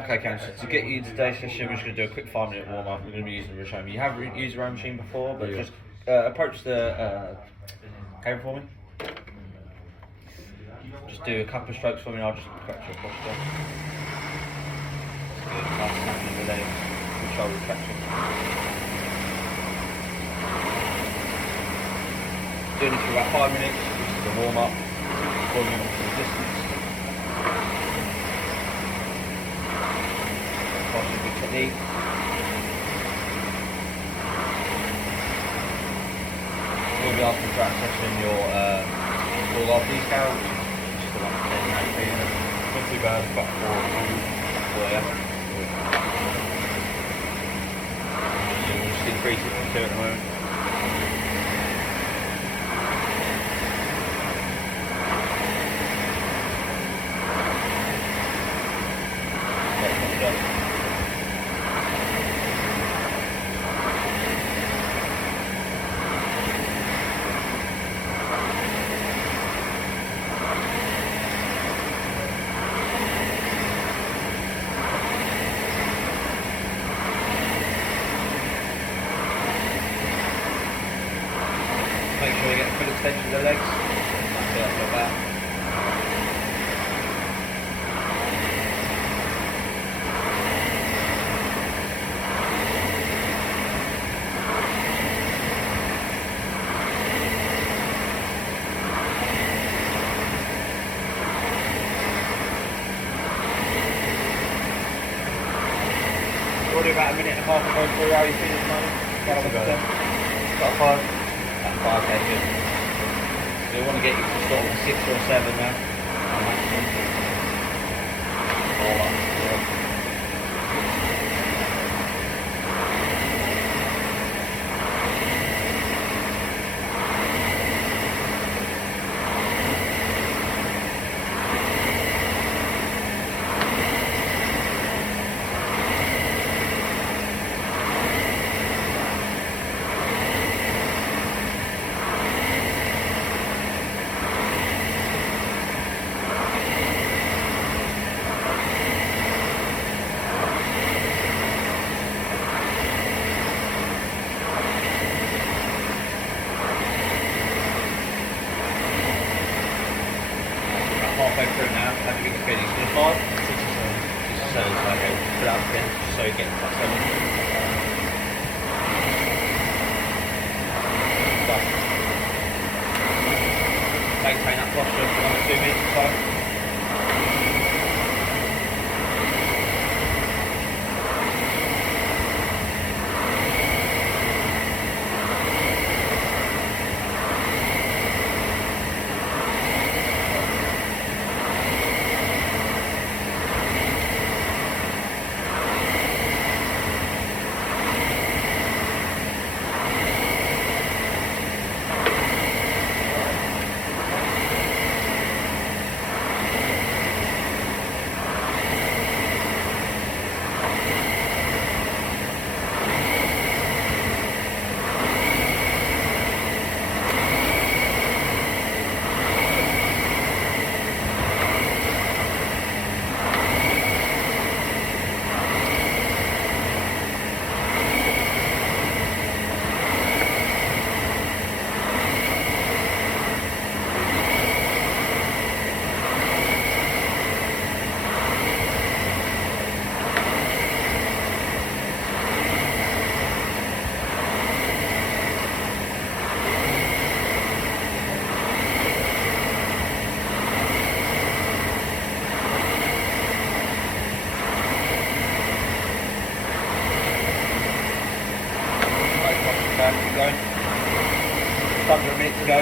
Okay, Cam, so to get you into today's session, we're just going to do a quick 5 minute warm up. We're going to be using the Roshomi. You have used the row machine before, but just approach the cable for me. Just do a couple of strokes for me and I'll just correct your posture. That's good. Nice snapping the legs, good shoulder traction. Doing this for about 5 minutes, just as a warm up, pulling on some distance. Posture, good technique. We'll be asking for accessing your all RP scale, which is just the one that's taking out. Not too bad, about 4. Yeah. So we'll just increase it from 2 at the moment. Make sure you get a full extension of the legs. That's it, like that. We're already about a minute and a half going through. How are you feeling at the moment? Not too bad. Got a 5? About 5, okay, good. So we want to get you to sort of a 6 or a 7 now. Maximum. All up, yeah. Halfway through now, how do you get your feelings? Good 5? 6 or 7. 6 or 7, so okay, put it up again, just so you get to that 7. Done. Maintain that posture for another 2 minutes or so. Keep going. Just under a minute to go.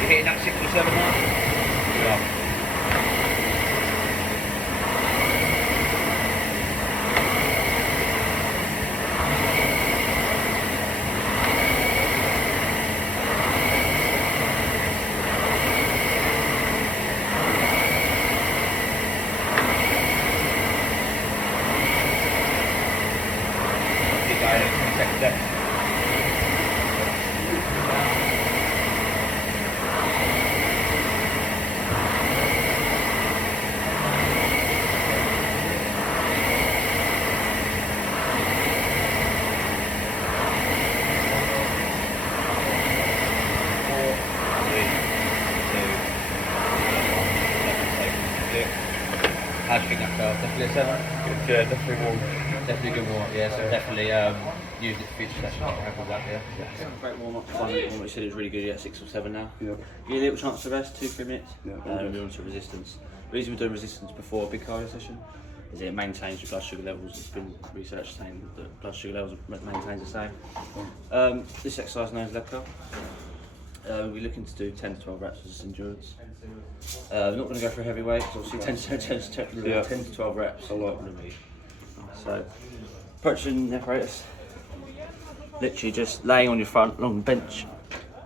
You're hitting that 6 or 7 now? Yeah. Keep going, 20 seconds left. How do you think that felt? Definitely a 7? Yeah, definitely warm. Definitely a good warm up, yeah. So definitely use it for future sessions. I'm happy with that, yeah. Great warm up. 5 minute warm up. You said it was really good. Yeah, 6 or 7 now. Yeah. Give you a little chance to rest, 2-3 minutes. Yeah, And we're on to resistance. The reason we're doing resistance before a big cardio session is it maintains your blood sugar levels. It's been research saying that blood sugar levels maintains the same. This exercise known as leg curl. We'll be looking to do 10 to 12 reps as endurance. We're not going to go for heavy weights, obviously 10 to 12 reps. A lot. So, approaching the apparatus, literally just laying on your front along the bench.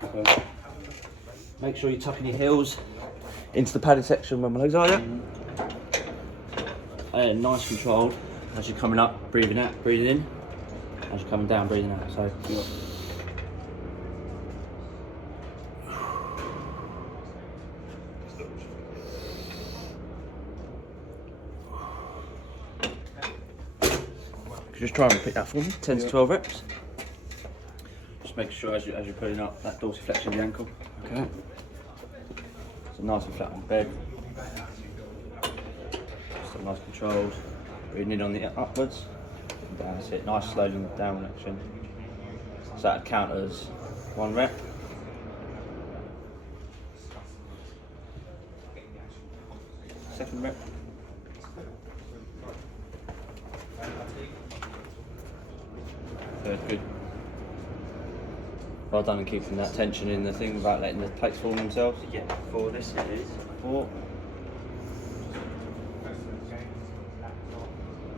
Okay. Make sure you're tucking your heels into the padded section where my legs are, yeah? And nice control as you're coming up, breathing out, breathing in. As you're coming down, breathing out. So. Yeah. Just try and repeat that for me, 10 to 12 reps. Just make sure as you're pulling up that dorsiflexion of the ankle. Okay. So nice and flat on the bed. Just nice controlled. Breathing in on the upwards. And down, that's it. Nice slowly on the downward action. So that'd count as 1 rep. Second rep. Third, good. Well done in keeping that tension in the thing without letting the plates form themselves. Yeah, for this it is. 4.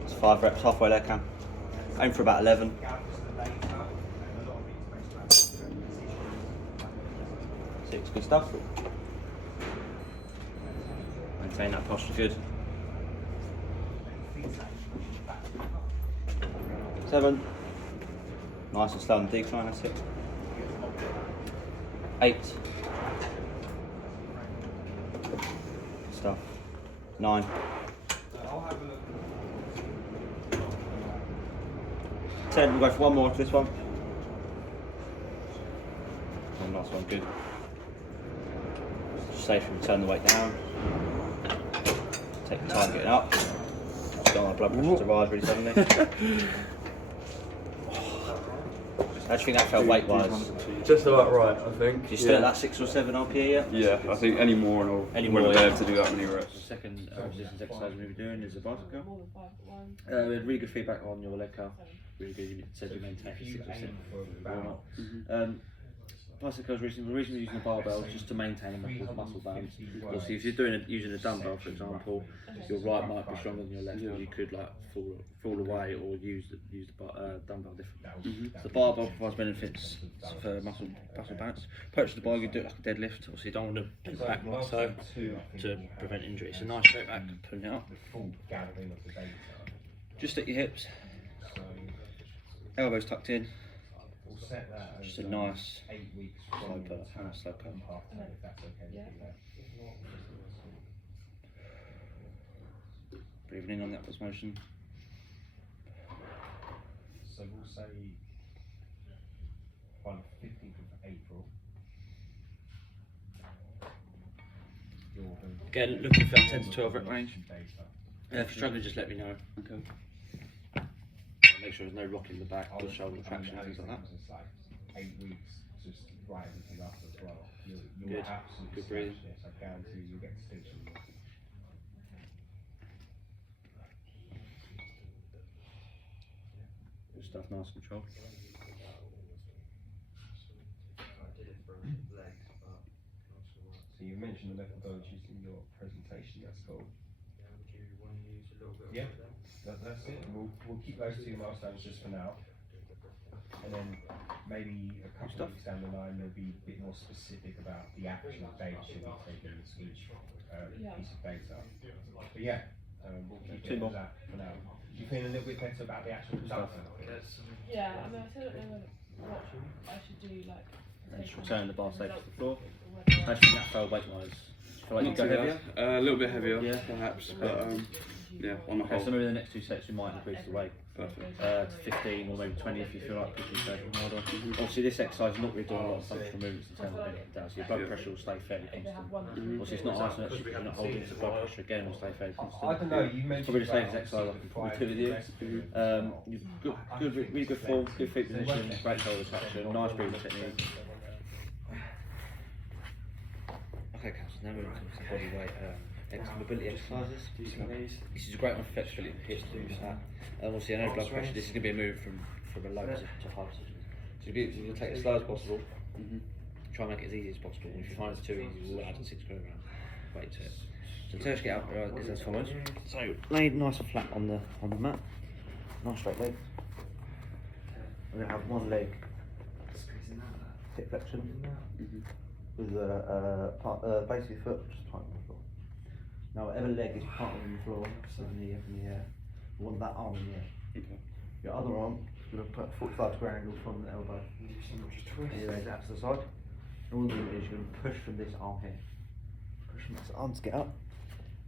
It's 5 reps, halfway there, Cam. Aim for about 11. 6, good stuff. Maintain that posture, good. 7. Nice and slow and decline, that's it. 8. Stuff. 9. 10, we'll go for 1 more to this one. One last one, good. Just safely turn the weight down. Take your time getting up. Just don't want the blood pressure to rise really suddenly. How do you think that felt weight-wise? Just about right, I think. You still at that 6 or 7 RPE yet? Yeah, I think any more and I'll Any wouldn't more, be yeah. able to do that many reps. The second resistance exercise we're going to be doing is a bicycle. We had really good feedback on your leg curl. Really good. You said you maintained 6 or 7 warm up. Bicycles recently, the reason we're using the barbell is just to maintain a muscle balance. Obviously, if you're using a dumbbell, for example, your right might be stronger than your left, and you could like fall away or use the dumbbell differently. So the barbell provides benefits for muscle balance. Approach the bar, you do it like a deadlift. Obviously, you don't want to bend back so to prevent injury. It's a nice straight back, pulling it up. Just at your hips, elbows tucked in. Just a nice slow pull. Breathing in on the upwards motion. So we'll say on 15th of April. Again, looking for that 10 to 12 rep range. If you're struggling, just let me know. Okay. Make sure there's no rocking the back, or shoulder traction, things like that. It's like 8 weeks, just write everything up as well. You'll Good. absolutely Good breathing. smash this. I guarantee you'll get distinction. Good stuff, nice control. So you mentioned the methodologies in your presentation. That's cool. Yeah, that's it. We'll keep those 2 milestones just for now, and then maybe a couple of weeks down the line, there'll be a bit more specific about the actual dates you'll be taking each piece of data. But yeah, we'll keep it as that for now. You feeling a little bit better about the actual stuff? Yeah, I mean, I still don't know what I should do, like. Just return the bar safely to the floor. How do you think that felt weight-wise? Feel like you go heavier? A little bit heavier, Yeah. perhaps, but yeah, on the Okay, whole. so maybe the next 2 sets you might increase the weight Perfect. To 15 or maybe 20 if you feel like pushing yourself harder. Obviously this exercise is not really doing a lot of functional movements in terms of bringing it down, so your blood pressure will stay fairly constant. Obviously it's not isometric because you're not holding to blood pressure, again will stay fairly constant. I don't know, you It's mentioned probably the safest about exercise I can probably do with you. You've got really good form, good feet position, great shoulder traction, nice breathing technique. Okay, Council, now we're going to some body weight mobility exercises. This is a great one for flexibility and hips to do that. Obviously, I know blood pressure, this is going to be a move from a low to high position. So you're going to take it as slow as possible, try and make it as easy as possible. And if you find it's too easy, we'll add a 6 kilogram weight to it. So to get out is as follows. So lay nice and flat on the mat, nice straight leg. We're going to have one leg hip flexion with basically foot just tight on the floor. Now whatever leg is planted on the floor, so the knee up in the air, we want that arm in the air. Okay. Your other arm, you're going to put a 45 degree angle from the elbow. And you raise that to the side. And all you're going to do is you're going to push from this arm here. Push from this arm to get up.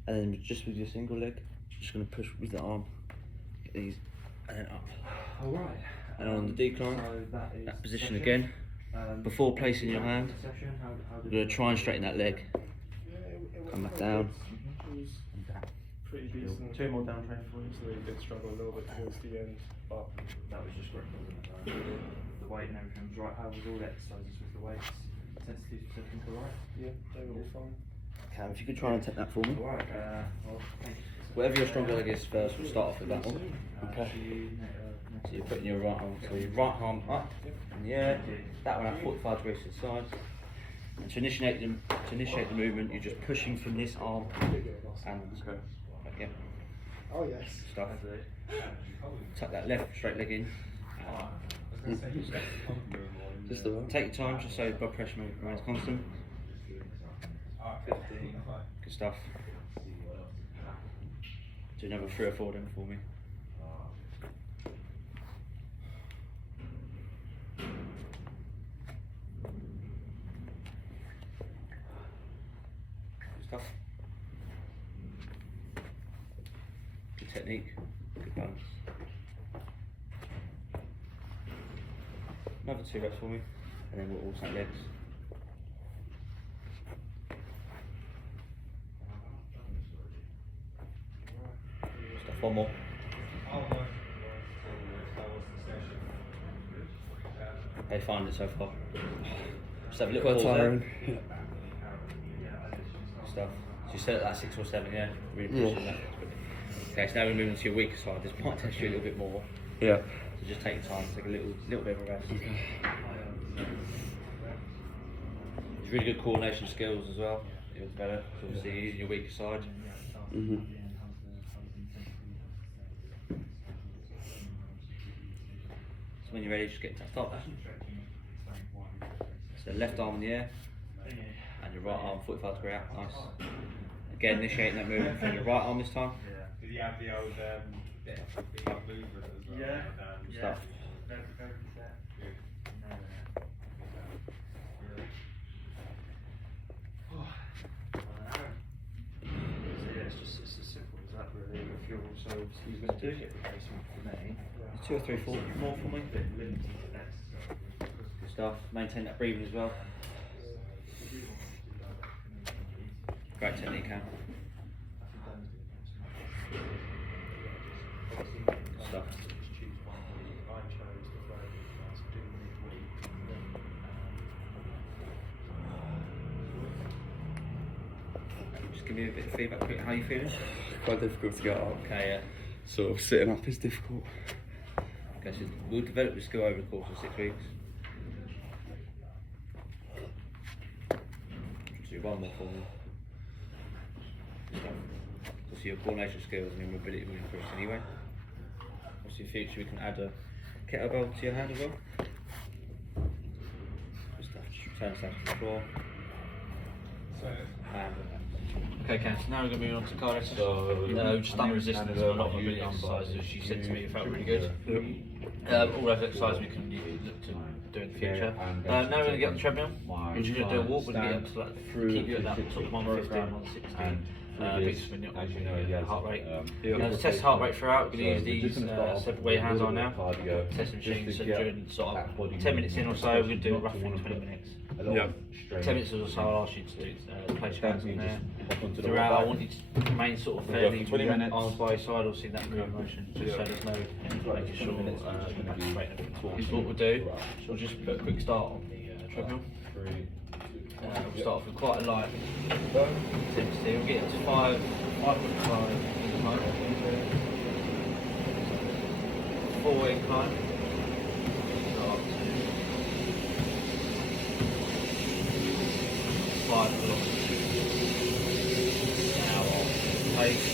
And then just with your single leg, you're just going to push with the arm, get these, and then up. Alright. And on the decline, So that position again. Before placing your hand, you're going to try and straighten that leg. Come back down. And down. Pretty decent. 2 more down training for you. So you did struggle a little bit towards the end, but that was just great, wasn't it? The weight and everything was right. How was all the exercises with the weights? Sensitive to think alright? yeah, they were all fine. Cam, if you could try and take that for me. Alright, well, thank you. Whatever your stronger leg is first, we'll start off with that one. Okay. So you're putting your right arm, so your right arm up in the air, that one at 45 degrees to the side. And to initiate the movement, you're just pushing from this arm and back again. Oh yes. Stuff. Tuck that left straight leg in. Just the one. Take your time, just so blood pressure remains constant. Good stuff. Do another 3 or 4 of them for me. Good stuff. Good technique, good balance. Another 2 reps for me, and then we'll alternate legs. Stuff, 1 more. How you find it so far? Just have a little pause there. Stuff. So you set at that 6 or 7, yeah? Really pushing that. Okay, so now we're moving to your weaker side. This might test you a little bit more. Yeah. So just take your time, take a little bit of a rest. It's really good coordination skills as well. It's better, so obviously you're using your weaker side. So when you're ready, just get to stop. So left arm in the air, and your right arm 45 degree out. Nice. Again, initiating that movement from your right arm this time. Did you have the old movement as well? Yeah. Good stuff. It's as simple as that really. If you're also using a hip replacement for me, 2 or 3, 4 more for me. Good stuff. Maintain that breathing as well. Great technique, Cam. Good stuff. Just give me a bit of feedback. How are you feeling? Quite difficult to get up. Okay, yeah. Sort of sitting up is difficult. Okay, so we'll develop this skill over the course of 6 weeks. So do 1 more for me. So your coordination skills and your mobility will increase anyway. Obviously in the future we can add a kettlebell to your hand as well. Just turn yourself to the floor. And okay, Cam, so now we're going to move on to cardio exercises. We've just done resistance, a lot of mobility exercises. She said to me it felt really good. All those exercises we can look to do in the future. Now we're going to get on the treadmill. We're just going to do a walk. We're going to get up to keep you at that sort of 115, 116. bits of your as you know, he has, heart rate. yeah. To test heart rate throughout, we're going to So use we're just these gonna start off separate weight hands with on a now. little cardio, Test machines, just so to get during sort that of body 10 minutes in or so, we're going to do not roughly wanna 20 put minutes. a lot of strain. 10 minutes or so, I'll ask you to place your hands on there. Just hop onto the Throughout, I back. want you to remain sort of We'll go fairly for 20 minutes. arms by your side, obviously that moving motion, just so there's no making sure the back straight and everything. So what we'll do, so we'll just put a quick start on the treadmill. 3, 2, We'll start off with quite a light intensity. We'll get up to 5.5 incline. 4 incline. Start to 5 kilometers. Now on pace.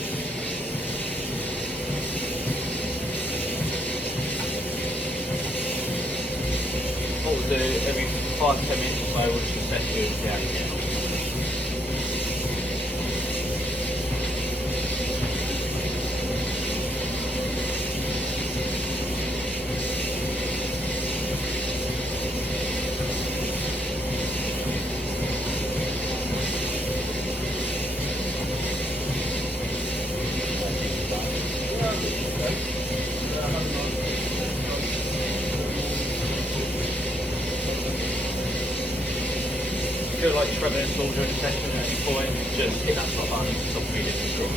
What we'll do every 5-10 minutes or so, we'll just assess you and see how you get on. Feel like you're rubbing a sword during the session at any point, just hit that stop button and stop breathing and draw.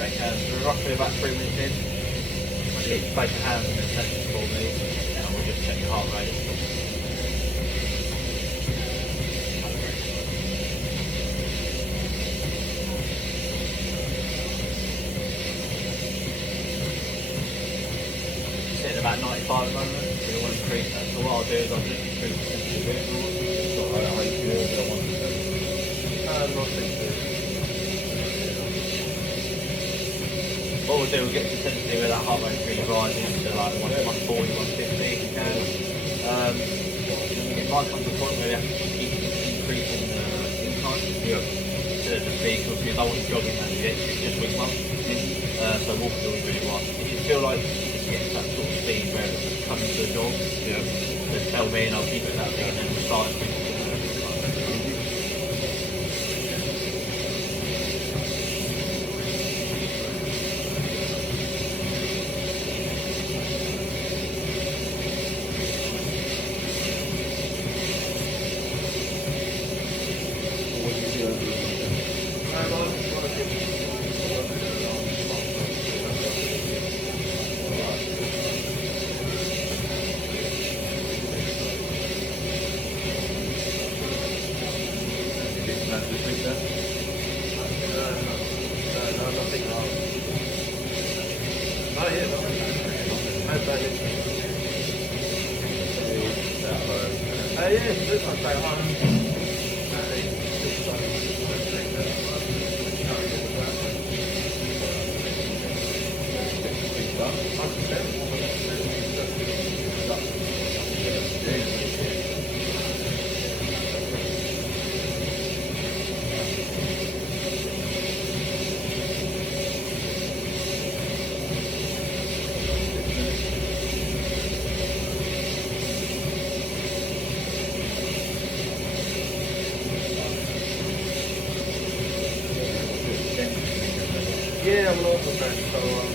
Okay, so we're roughly about 3 minutes in. I'll get you to place your hands on the session for me, and we'll just check your heart rate. Sitting at about 95 at the moment, so we want to increase that. So what I'll do is I'll just increase the temperature a bit. What we'll do, we'll get to the intensity where that heart rate really rising to like 140, 150 if you can. It might come to a point where we have to keep increasing the incline. Instead of just being, because I don't want you jogging that shit, it's just week month. So walking will be really well. If you feel like you just get to that sort of speed where it's coming to a jog, just tell me and I'll keep it at that thing and then we'll start it. Yeah, this one's very hard. Yeah, I'm also trying to follow on.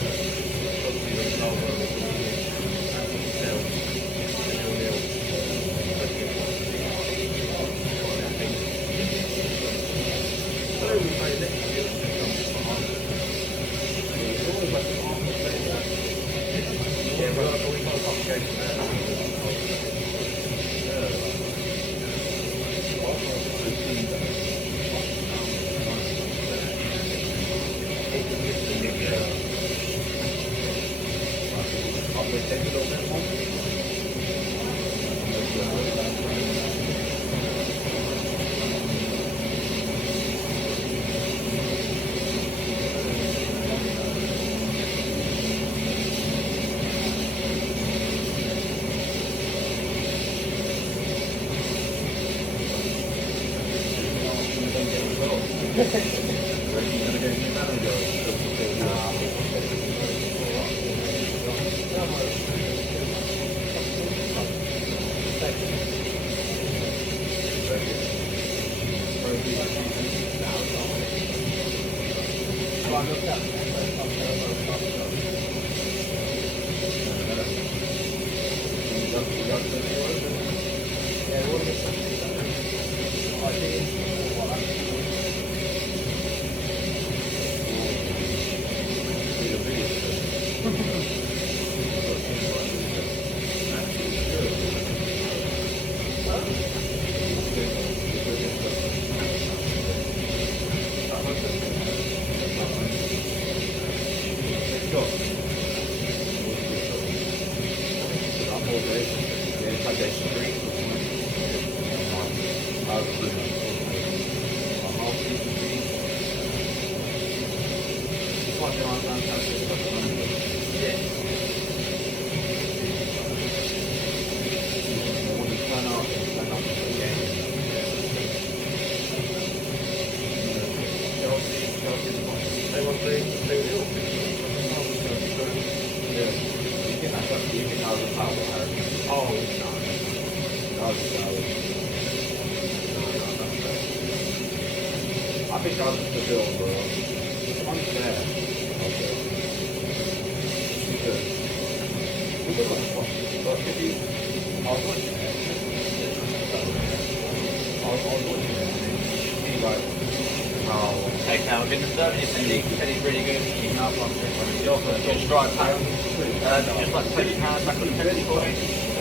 Okay, I've been observing his technique. He's really good. Keeping up on good strike pattern. Just like put your hands back on the penalty point.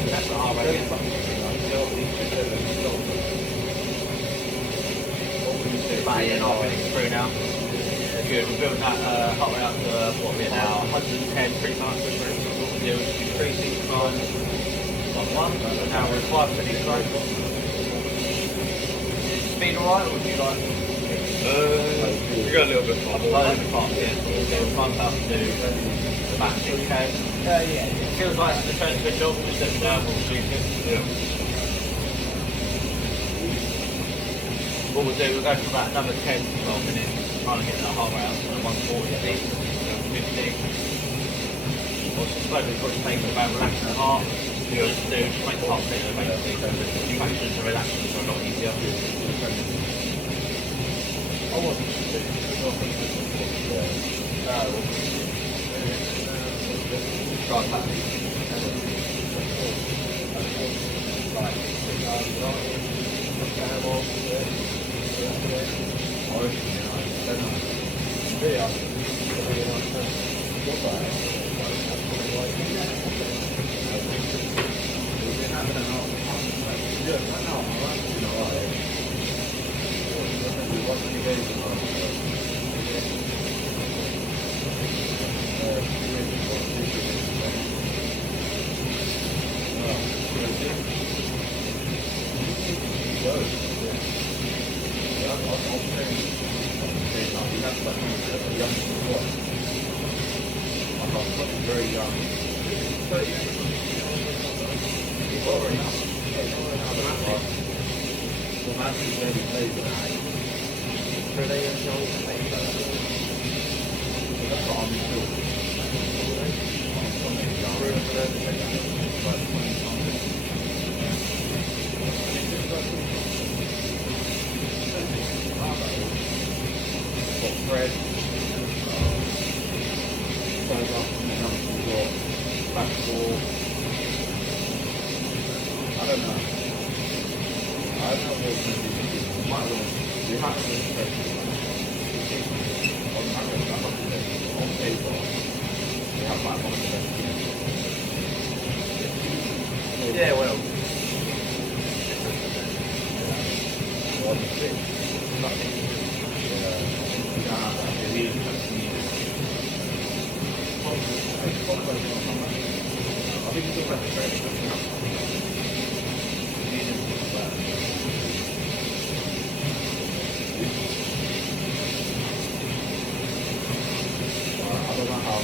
That's the hard way again. About 8.5 minutes through now. Good. We're building that hot way up to what we're now 110 pretty much. What we're doing is increasing time on one. So now we're at 5 minutes straight. Speed alright, or would you like? We got a little bit far. A little bit fast, yeah. We'll bump up to the max 6k. Yeah. It feels like the turn to a job, just a nervous stupid. Yeah. What we'll do, we'll go for about another 10 to 12 minutes, trying to get that hot way up to 140 at least, 50. Also, slowly probably take about relaxing the heart. Just make the heart beat basically. The fractions and relaxing are a lot easier. Right back. Very young. Fred, basketball. I don't know. I don't know what to do. Might want we have to on paper. We have like one of the best teams. Yeah, well. Nothing. I think it's all about the training. I don't know how.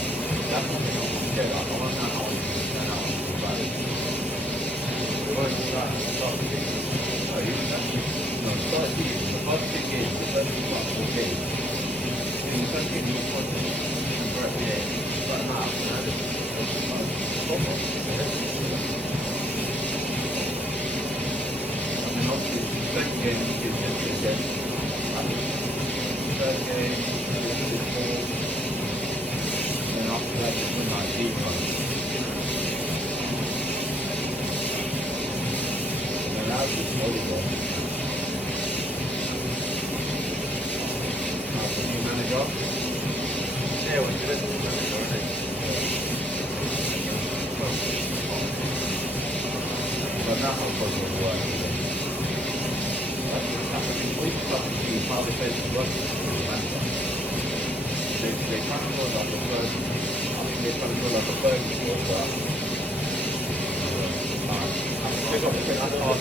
That's not I don't know how it's going out. The first thing is the first thing about 4 games. The first thing is but now, and obviously, the second game is just again. Third game is 4. And then after that, it's when I leave run. And then now it's volleyball. Now the new manager. Yeah, what's the manager? But now how close will work. We start to see how the place is working. They kind of know like the first, I think they kind of know like the first quarter. They got the second half.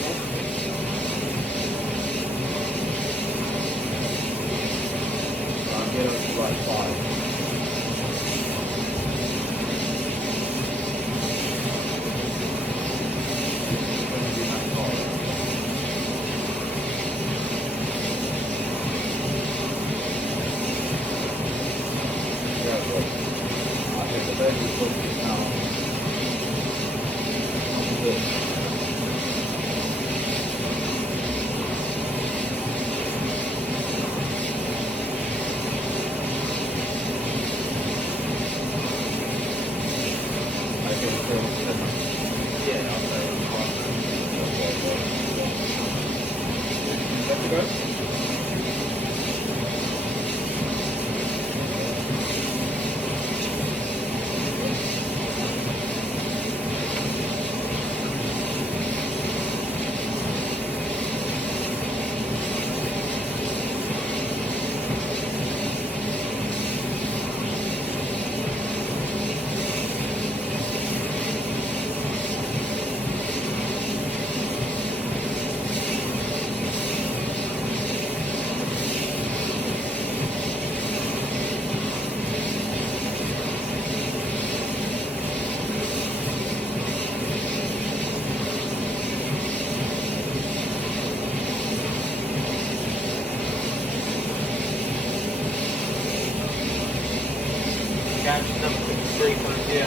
Get up to like 5.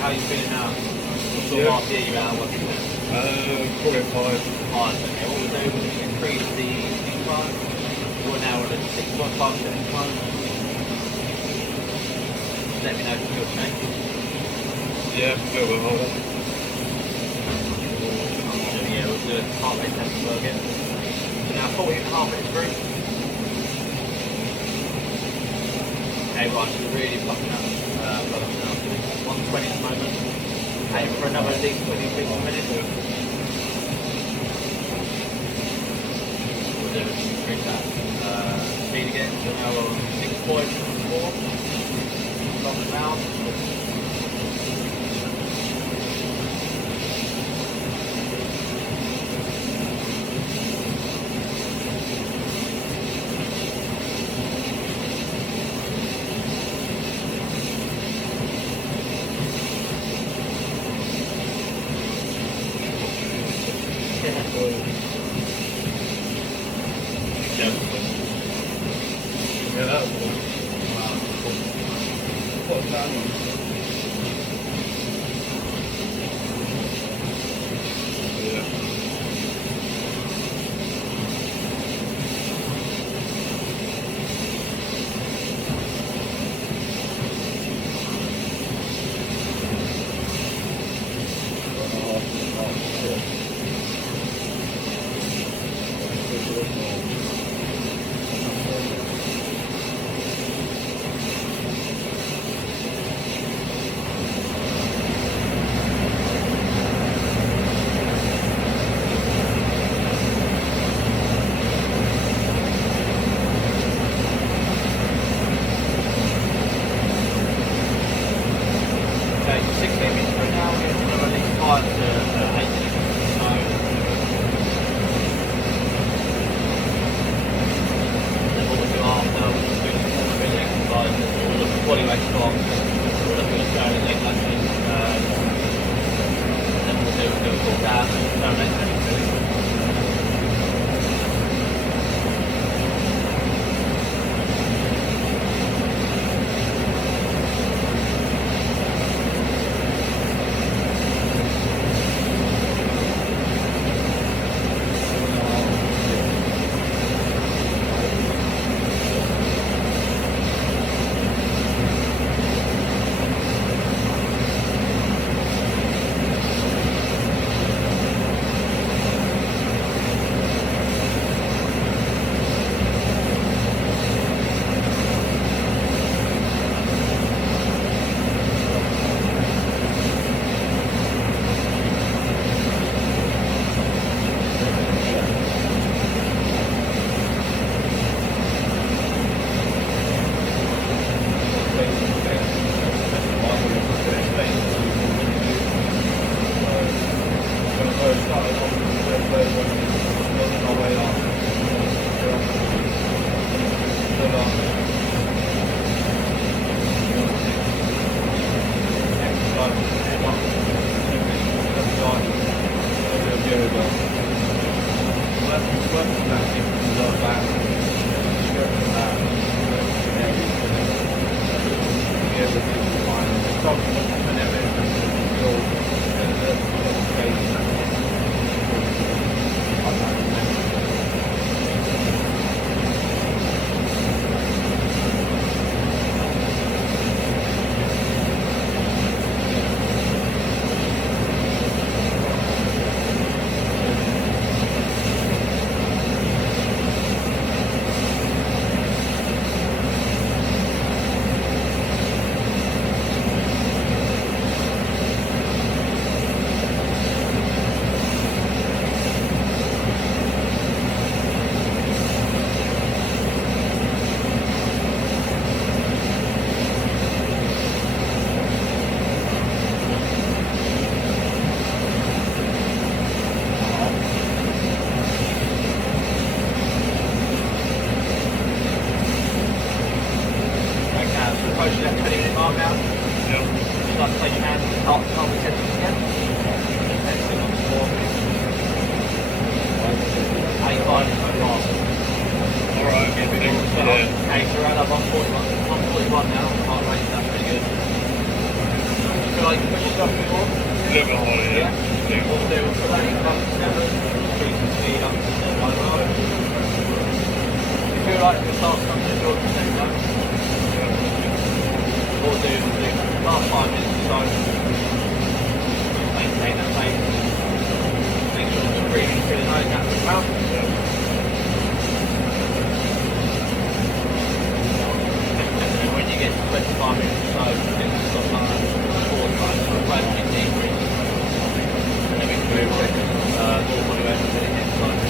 How are you feeling now? What's the last year you were out working there? Probably 5. Okay. What we'll do is increase the incline. We're now at a 6.5% incline. Let me know if you'll change. Yeah, a little bit harder. Yeah, we'll do a heart rate test as well again. So now 40.5 minutes through. Okay, right, so really fucking up. 120 at the moment. Aim for another at least 20 minutes. We'll do it, increase that speed again. So now we're on 6.4. Lock it down. Yeah. Yeah, that was cool. What's that one? Yeah. Okay, 16 minutes from now, we're going to release 5 to 8 minutes. So, then what we'll do after, we'll just do some more really exercises, we'll look at body weight squats, we'll look at Australian leg lunges, then we'll do a full down and donate training really. Approaching that 20-minute mark now. Yeah. Just like to place your hands on the top, top of the sentence again. Excellent, on the floor. 8 5 so far. Alright, Yeah, we're thanks. good. Yeah. Okay, so around up 141 now. Heart rate, that's pretty good. You feel like you can push yourself a bit more? A little bit harder, yeah. Yeah. What we'll do, we'll put that in up to 7, increase the speed up to 7 by the You feel like you start something to the same time? What we'll do is we'll do last 5 minutes or so. Just maintain that pace. Make sure that you're breathing through the nose out of the mouth. And then when you get to 25 minutes or so, then you stop like 4 times, so gradually decrease. And then we can move on to more body weight for the exercise.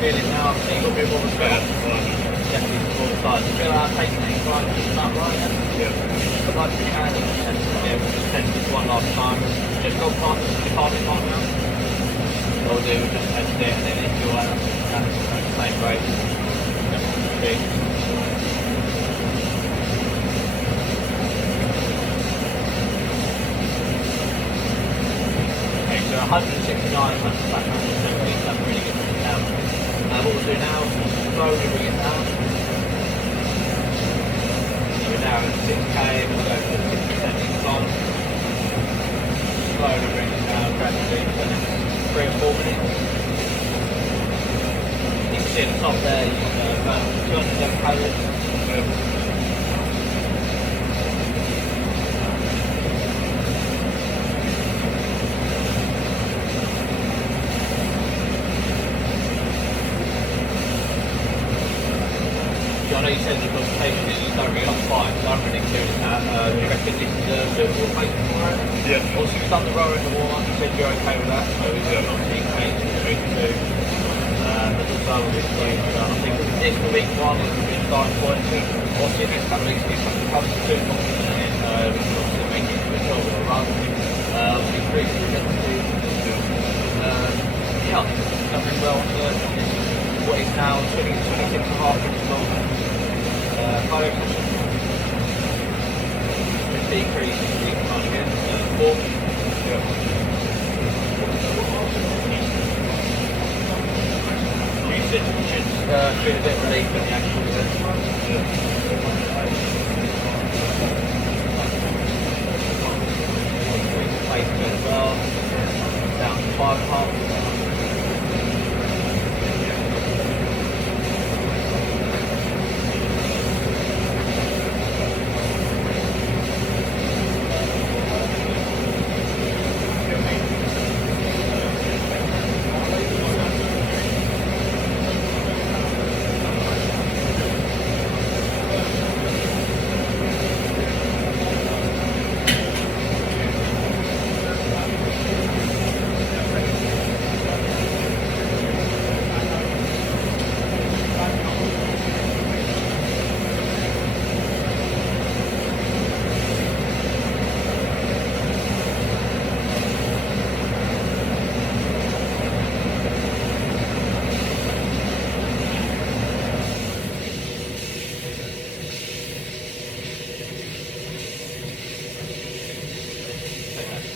feel it now? So you've got a bit more respect. Definitely the full size. You feel like taking it right to the back right then? Yeah. But like you can, you can test this one last time. Just go past the passing part now. What we'll do, we'll just test it and then if you're at the same rate, big. Okay, so 169, 170, that's really good to get down. What we'll do now, slowly bring it down. So we're now at 6k, we'll go for 60% incline. Slowly bring it down gradually for the next 3 or 4 minutes. You can see at the top there, you've got about 207 calories. I know you said the consultation is you don't really like five, so I haven't really included that. Do you reckon this is a suitable replacement for it? Yeah. Also, you've done the rower in the warm-up, you said you're okay with that, so it's obviously changed to 3 to 2. But also, obviously, I think this for week 1 is a good starting point. Obviously, next couple of weeks, if it comes to 2 confident in it, we can obviously make it a 12 or a run. Obviously, 3 to 2. Yeah, I think it's done really well on what is now 26.5 inches long. Just decrease the incline again, 4. You should feel a bit of relief in the ankle as well. Down to 5.5.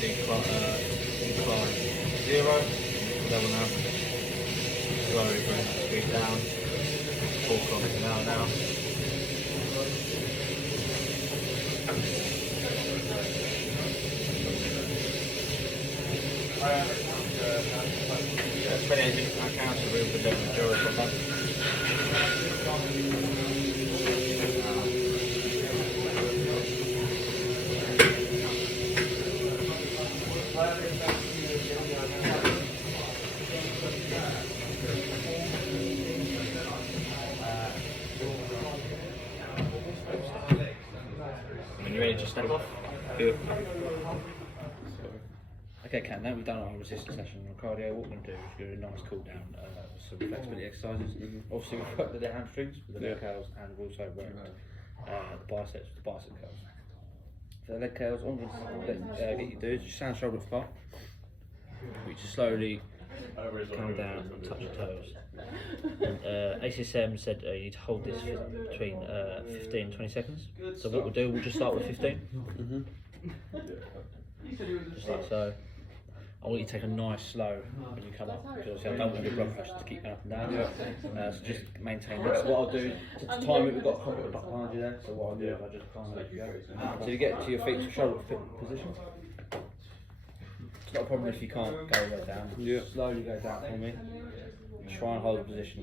Incline 0, level now. Slowly bring the speed down. 4 kilometers an hour now. Yeah, 28 minutes now counts, so we'll put the majority of that. When you're ready, just step off. Good. Okay, Kat, now we've done our resistance session on cardio, what we're going to do is do a nice cool down, some flexibility exercises. Obviously we've worked the hamstrings with the leg curls and we've also worked the biceps with the bicep curls. For the leg curls, all I'm going to get you to do is just stand shoulder width apart, which is slowly come down and touch your toes. And, ACSM said you need to hold this for between 15 and 20 seconds. So what we'll do, we'll just start with 15. Just like so. I want you to take a nice slow when you come up, because obviously I don't want your blood pressure to keep going up and down. So just maintain that. So what I'll do, to time it, we've got a couple of butt behind you there, so what I'll do is I'll just kind of let you go. So you get to your feet, shoulder position. It's not a problem if you can't go all the way down. Slowly go down for me. Try and hold the position.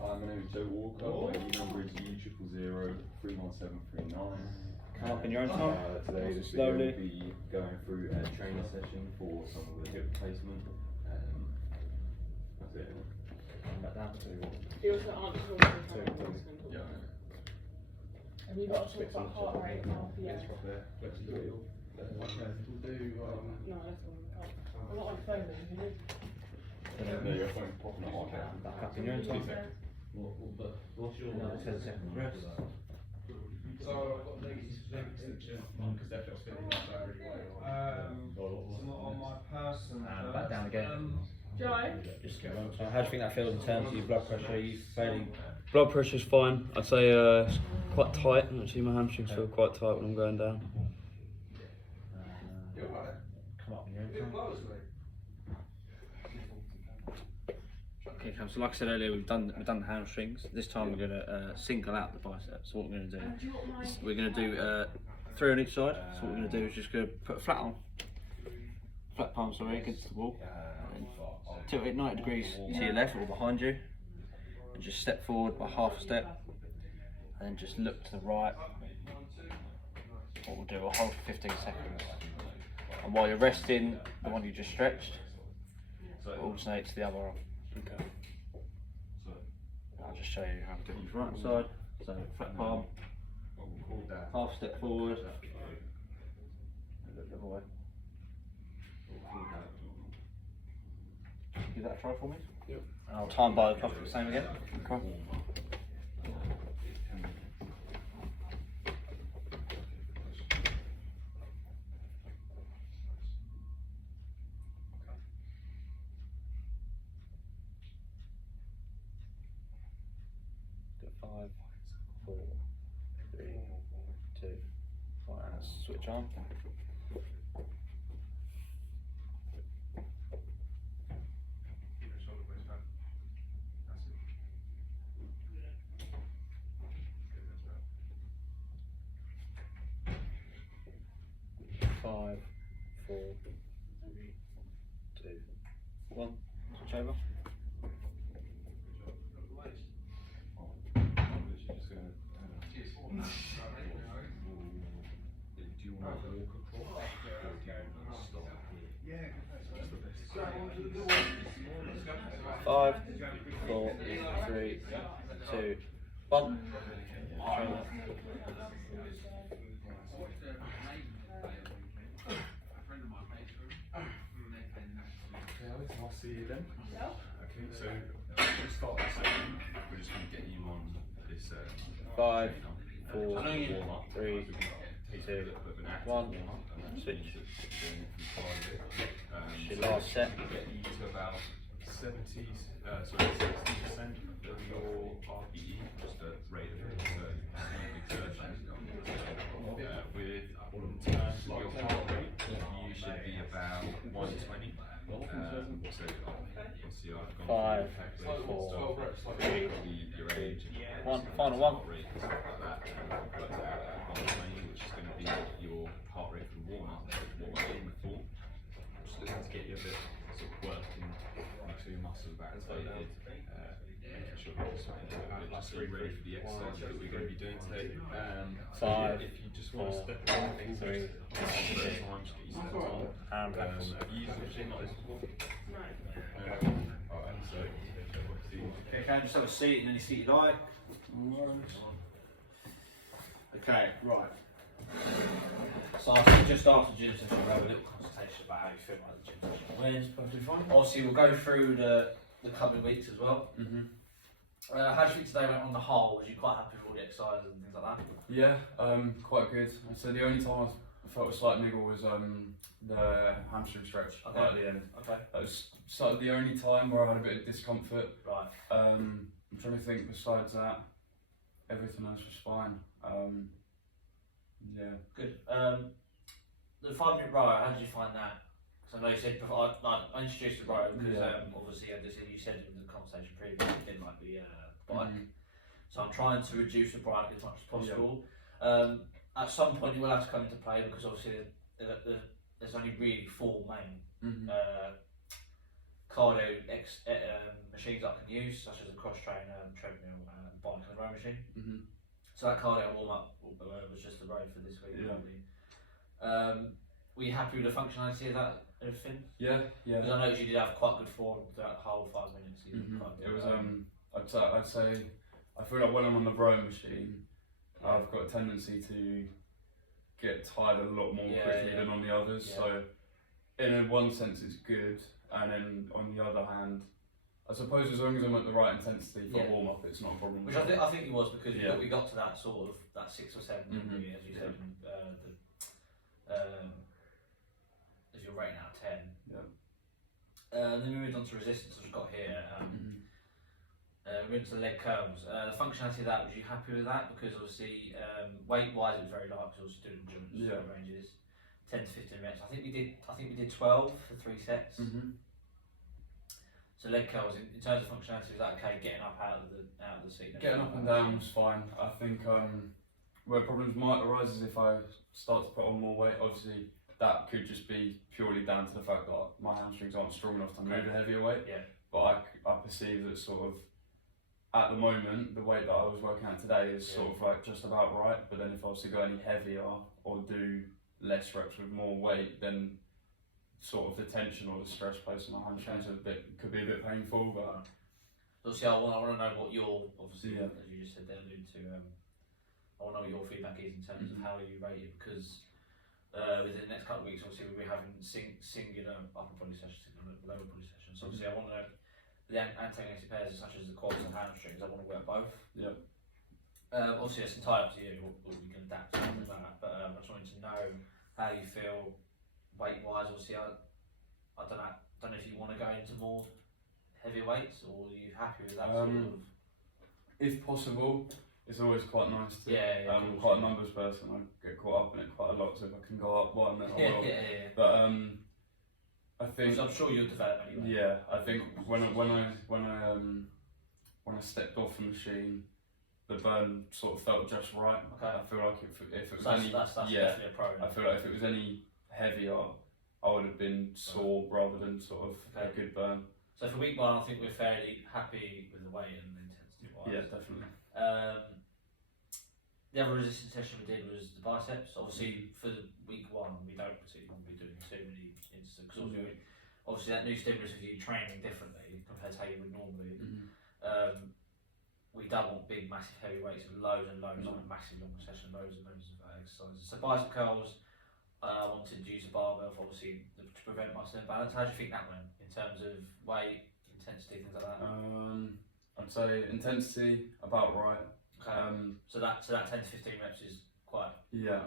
Hi, my name is Joe Walker. My number is U00031739. Come up in your own time. Today, this video will be going through a training session for some of the hip replacement. That's it. Back down. You also answered all the Yeah. Have you got to talk about heart rate and RPM? We'll do, No, that's one. I'm not on the phone then, can you? No, your phone's popping up. Back up in your own time. What's your 10 seconds rest? So I've got leg extension because that feels fitting inside really well. It's not on my person. And back down again. Joe? Just get one time. How do you think that feels in terms of your blood pressure? Are you fairly? Blood pressure's fine. I'd say it's quite tight. Actually, my hamstrings feel quite tight when I'm going down. Come up in your own time. Okay, so like I said earlier, we've done the hamstrings. This time we're gonna single out the biceps. So what we're gonna do is we're gonna do 3 on each side. So what we're gonna do is just gonna put a flat palm against the wall. And tilt it 90 degrees to your left or behind you, and just step forward by half a step, and then just look to the right. What we'll do, we'll hold for 15 seconds, and while you're resting, the one you just stretched, alternate to the other arm. Okay. I'll just show you how to do it. Right side, so flat palm, half step forward, and look the other way. Give that a try for me? Yep. And I'll time by the clock the same again. Okay. Do 5, 4, 3, 2, 1, and switch on. Five, 4, 3, 2, 1. Switch over. Five, 4, 3, 2, 1. I'll see you then. Okay, so we'll start this session. We're just going to get you on this 5, trainer. 4, 3, Take 2, a little bit of an active 1. warm-up, and then Switch. doing it from private. Your So last set. get you to about 60% of your RPE, just a rate of exertion. With in terms of your heart rate, you should be about 120. So obviously I've gone 5, through 4, the 3, your age, and 1. Final one. heart rate and stuff like that, and worked out at 120, which is going to be your heart rate for the warm-up. What we're aiming for, just looking to get you a bit sort of working, make sure your muscles are activated, making sure you're just so you're ready for the exercise that we're going to be doing today. So 5, if you just want to 4, step on things, 3, just times, get you stepped on. and back on. Have you used the gym like this before? Alright, so Okay, can I just have a seat and any seat you like? Okay, right. So I think just after gym session we'll have a little consultation about how you feel like the gym session went. Perfectly fine. Obviously we'll go through the coming weeks as well. How do you think today went on the whole? Was you quite happy with all the exercises and things like that? Yeah, quite good. I'd say the only time I felt a slight niggle was the hamstring stretch Okay. right at the end. Okay. That was sort of the only time where I had a bit of discomfort. Right. I'm trying to think besides that, everything else was fine. Yeah. Good. The 5-minute row, how did you find that? Because I know you said before, I introduced the row because obviously you said in the conversation previously you didn't like the bike. So I'm trying to reduce the bike as much as possible. At some point it will have to come into play because obviously there's only really 4 main cardio machines I can use, such as a cross trainer, treadmill, bike and a row machine. So that cardio warm up was just the road for this week. Yeah. Were you happy with the functionality of that everything? Yeah. Because I noticed you did have quite good form throughout the whole 5 minutes. You did quite good. It was I'd say I feel like when I'm on the row machine, I've got a tendency to get tired a lot more Yeah, quickly yeah. than on the others. Yeah. So, in one sense, it's good, and then on the other hand, I suppose as long as I'm at the right intensity for Yeah. warm up, it's not a problem. Which I think it was because Yeah. we got to that sort of that 6 or 7, didn't Mhm. we, as you said, as your rating out of 10. Yeah. Then we moved on to resistance, which we've got here. Mhm. We went to the leg curls. The functionality of that, was you happy with that? Because obviously, weight wise, it was very light because I was doing endurance Yeah. ranges. 10 to 15 reps. I think we did 12 for 3 sets. Mhm. So leg curls, in terms of functionality, was that okay? Getting up out of the seat. Getting up and down was fine. I think where problems might arise is if I start to put on more weight. Obviously, that could just be purely down to the fact that my hamstrings aren't strong enough to move a heavier weight. Yeah. But I perceive that sort of at the moment the weight that I was working at today is sort of like just about right. But then if I was to go any heavier or do less reps with more weight, then sort of the tension or the stress placed on my hamstrings could be a bit painful. But Obviously, I want to know what your, obviously, Yeah. as you just said there, alluded to, I want to know what your feedback is in terms of how you rate it, because within the next couple of weeks, obviously, we'll be having singular upper body sessions, singular lower body sessions. So obviously, I want to know the antagonistic pairs, such as the quads and hamstrings, I want to work both. Yeah. Obviously, it's entirely up to you, we can adapt to that, but I just wanted to know how you feel weight-wise. Obviously, I don't know if you want to go into more heavier weights, or are you happy with that sort of? If possible, it's always quite nice to. Yeah, yeah, I'm of course, quite a yeah. numbers person. I get caught up in it quite a lot. So if I can go up one, then I Yeah, will. yeah. But I think. So I'm sure you'll develop anyway. Yeah, I think when I stepped off the machine, the burn sort of felt just right. Okay. I feel like if it was So any that's yeah, definitely a pro. I feel like if it was any heavier, I would have been sore rather than sort of a Okay. good burn. So for week 1, I think we're fairly happy with the weight and the intensity wise. Yeah, definitely. The other resistance session we did was the biceps. Obviously, for the week 1, we don't particularly want to be doing too many instances because obviously that new stimulus of you training differently compared to how you would normally. We don't want big, massive, heavy weights with loads and loads of massive long session, loads and loads of exercises. So bicep curls, I wanted to use a barbell for obviously to prevent muscle imbalance. How do you think that went in terms of weight, intensity, things like that? I'd say intensity about right. Okay. So that 10 to 15 reps is quite. Yeah.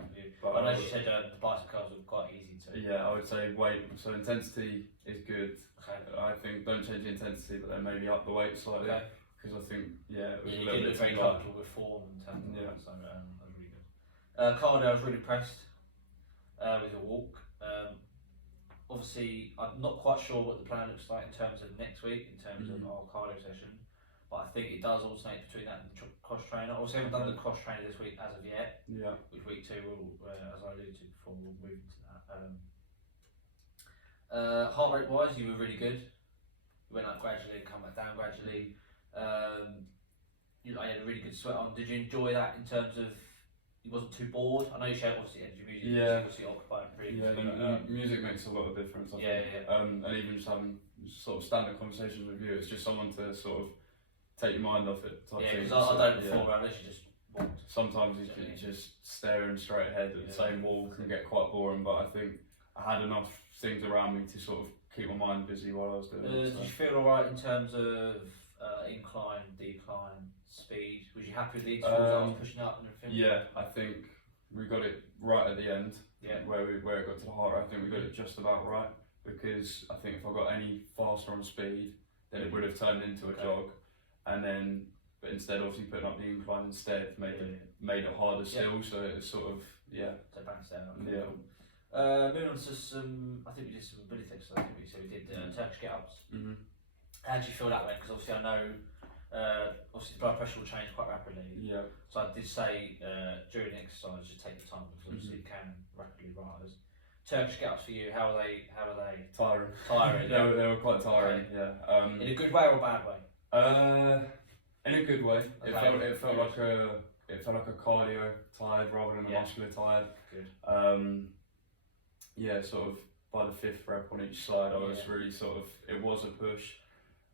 But I know you said the bicep curls were quite easy to. Yeah, I would say weight. So intensity is good. Okay. I think don't change the intensity, but then maybe up the weight slightly. Okay. Because I think it was a You little did bit look very too light. comfortable with form in terms of Yeah. that, so that was really good. Cardio, I was really impressed with your walk. Obviously, I'm not quite sure what the plan looks like in terms of next week, in terms of our cardio session, but I think it does alternate between that and the cross trainer. Obviously, I haven't done the cross trainer this week as of yet, Yeah. which week 2 will, as I alluded to before, we'll move into that. Heart rate wise, you were really good. You went up gradually and come back down gradually. I had a really good sweat on. Did you enjoy that in terms of you wasn't too bored? I know you shared obviously energy music, Yeah. obviously occupied previously. Yeah, the music makes a lot of difference. I Yeah, think. yeah. And even just having sort of standard conversations with you, it's just someone to sort of take your mind off it. Type Yeah, thing. because I So, don't before, I literally just walked. Sometimes you can just staring straight ahead at the same wall can get quite boring, but I think I had enough things around me to sort of keep my mind busy while I was doing it. Did So. you feel alright in terms of incline, decline, speed? Was you happy with the intervals that I was pushing up and everything? Yeah, I think we got it right at the end. Yeah. Where it got to the heart rate, I think we got it just about right, because I think if I got any faster on speed, then it would have turned into a jog, and then but instead obviously putting up the incline instead made it harder still. So it was sort of So bounce down. Okay, Yeah. cool. Moving on to some, I think we did some ability exercises. I think we said we did Turkish get-ups. How do you feel that way? Because obviously I know, obviously the blood pressure will change quite rapidly. Yeah. So I did say during the exercise, just take your time because obviously it can rapidly rise. Turkish get-ups for you, how are they? Tiring. Tiring. They were quite tiring. Okay. Yeah. In a good way or a bad way? In a good way. Okay. It felt like a cardio tired rather than a muscular tired. Good. Yeah, sort of by the 5th rep on each side, I was really sort of, it was a push,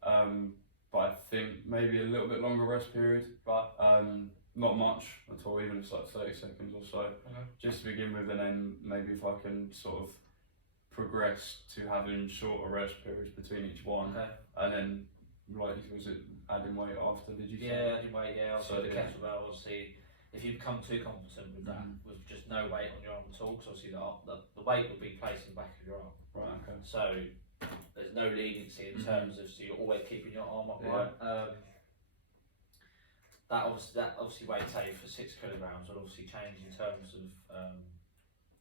but I think maybe a little bit longer rest period. Right. not much at all, even if it's like 30 seconds or so, Okay. just to begin with, and then maybe if I can sort of progress to having shorter rest periods between each one, Okay. and then like was it adding weight after? Did you say? Yeah, I did weight. Yeah, So, obviously the yeah. kettlebell. Obviously, if you become too competent with that, Mhm. with just no weight on your arm at all, because obviously the weight will be placed in the back of your arm. Right. Okay. So there's no leniency in Mhm. terms of, so you're always keeping your arm upright. That obviously weight say for 6 kilograms will obviously change in terms of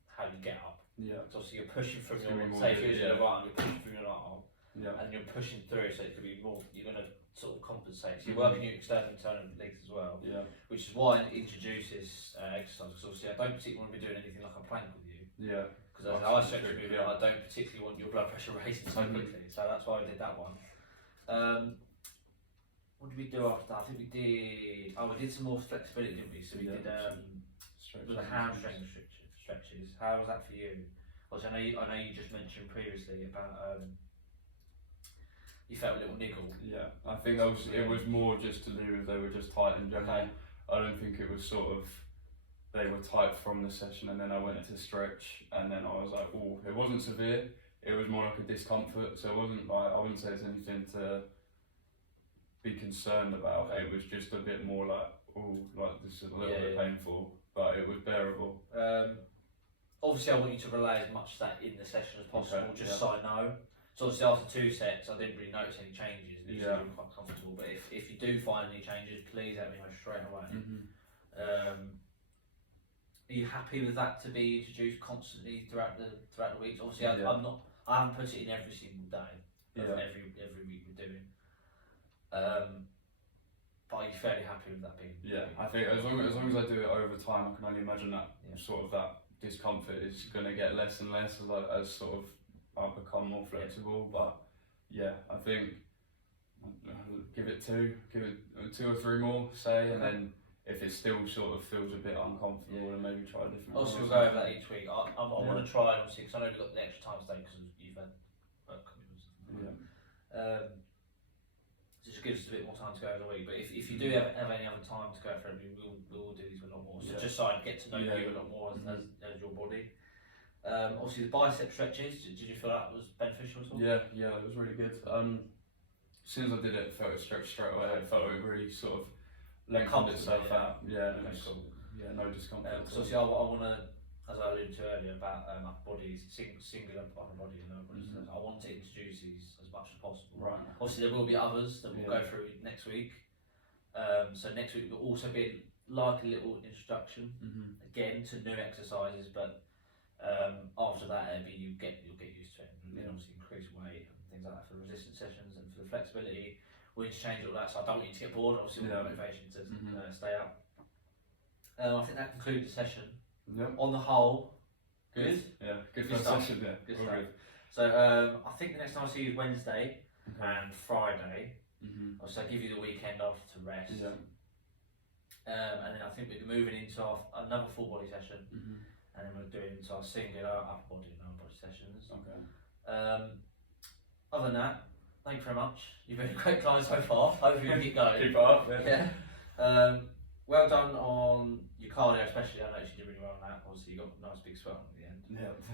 how you get up. Yeah. So obviously you're pushing from It's your, gonna be more say if good, you're using yeah. the right arm, you're pushing from your right arm, Yeah. and you're pushing through, so it could be more, you're going to sort of compensate. So you're Mhm. working your external and internal legs as well, Yeah. which is why it introduces exercise, because obviously I don't particularly want to be doing anything like a plank with you. Yeah. Because as That's I stretch true, a movement, yeah. I don't particularly want your blood pressure raising so Mhm. quickly, so that's why I did that one. What did we do after that? I think we did some more flexibility, didn't we? So we Yeah, did Stretch the hamstring stretches. How was that for you? Also, I know you just mentioned previously about you felt a little niggle. Yeah, I think it was more just to do with they were just tight in general. Okay. I don't think it was sort of they were tight from the session, and then I went to stretch, and then I was like, oh, it wasn't severe. It was more like a discomfort, so it wasn't like, I wouldn't say it's anything to be concerned about. Okay. It was just a bit more like, oh, like this is a little Yeah, bit yeah. painful, but it was bearable. Obviously, I want you to relay as much of that in the session as possible, Okay, just yeah. so I know. So obviously after 2 sets, I didn't really notice any changes. It was Yeah. really quite comfortable. But if you do find any changes, please let me know straight away. Mm-hmm. Are you happy with that to be introduced constantly throughout the weeks? Obviously, Yeah. I haven't put it in every single day. Of Yeah. every week we're doing. But are you fairly happy with that being? Yeah, I think as long as I do it over time, I can only imagine that Yeah. sort of that discomfort is going to get less and less as sort of I become more flexible. But yeah, I think give it 2 or 3 more, say, and Okay. then if it still sort of feels a bit uncomfortable, Yeah. then maybe try a different. Also, one we'll or go over that each week. I want to try, obviously, because I know we've got the extra time today because you've had work commitments. something. So just gives us a bit more time to go over the week. But if you do have any other time to go for it, we will do these a lot more. So Yeah. just so I get to know Yeah. you a lot more Mhm. as your body. Obviously, the bicep stretches. Did you feel that was beneficial at all? Yeah, it was really good. As soon as I did it, I felt it stretch straight away. I felt it really sort of lengthened Comfortable, itself yeah. out. Yeah, and Okay, it's- cool. yeah, no discomfort. Because obviously, I want to, as I alluded to earlier about upper bodies, single upper body and lower body. Mhm. I want to introduce these as much as possible. Right. Obviously, there will be others that we'll Yeah. go through next week. So next week will also be like a little introduction Mm-hmm. again to new exercises, but after that, it'll be you'll get used to it, and then Yeah. obviously increase weight and things like that for the resistance sessions and for the flexibility. We'll interchange all that, so I don't want you to get bored. Obviously, we'll Yeah. have motivation to Mhm. stay up. I think that concludes the session. Yep. On the whole, Good. Yeah, good Good first stuff. session. Yeah, Good all stuff. good. So I think the next time I see you is Wednesday Okay. and Friday. Mm-hmm. So I'll give you the weekend off to rest. Yeah. And then I think we're moving into another full body session, Mm-hmm. and then we're doing into our singular upper body and lower body sessions. Okay. Other than that, thank you very much. You've been a great client so far. Hopefully you keep going. Keep it up. Yeah. Well done on your cardio, especially. I noticed you did really well on that. Obviously, you got a nice big swell at the end.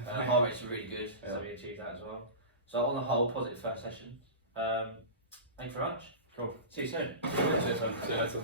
Yeah. Heart rates were really good, so Yeah. we achieved that as well. So on the whole, positive first session. Thank you very much. Cool. See you soon. Cheers, man. See you later.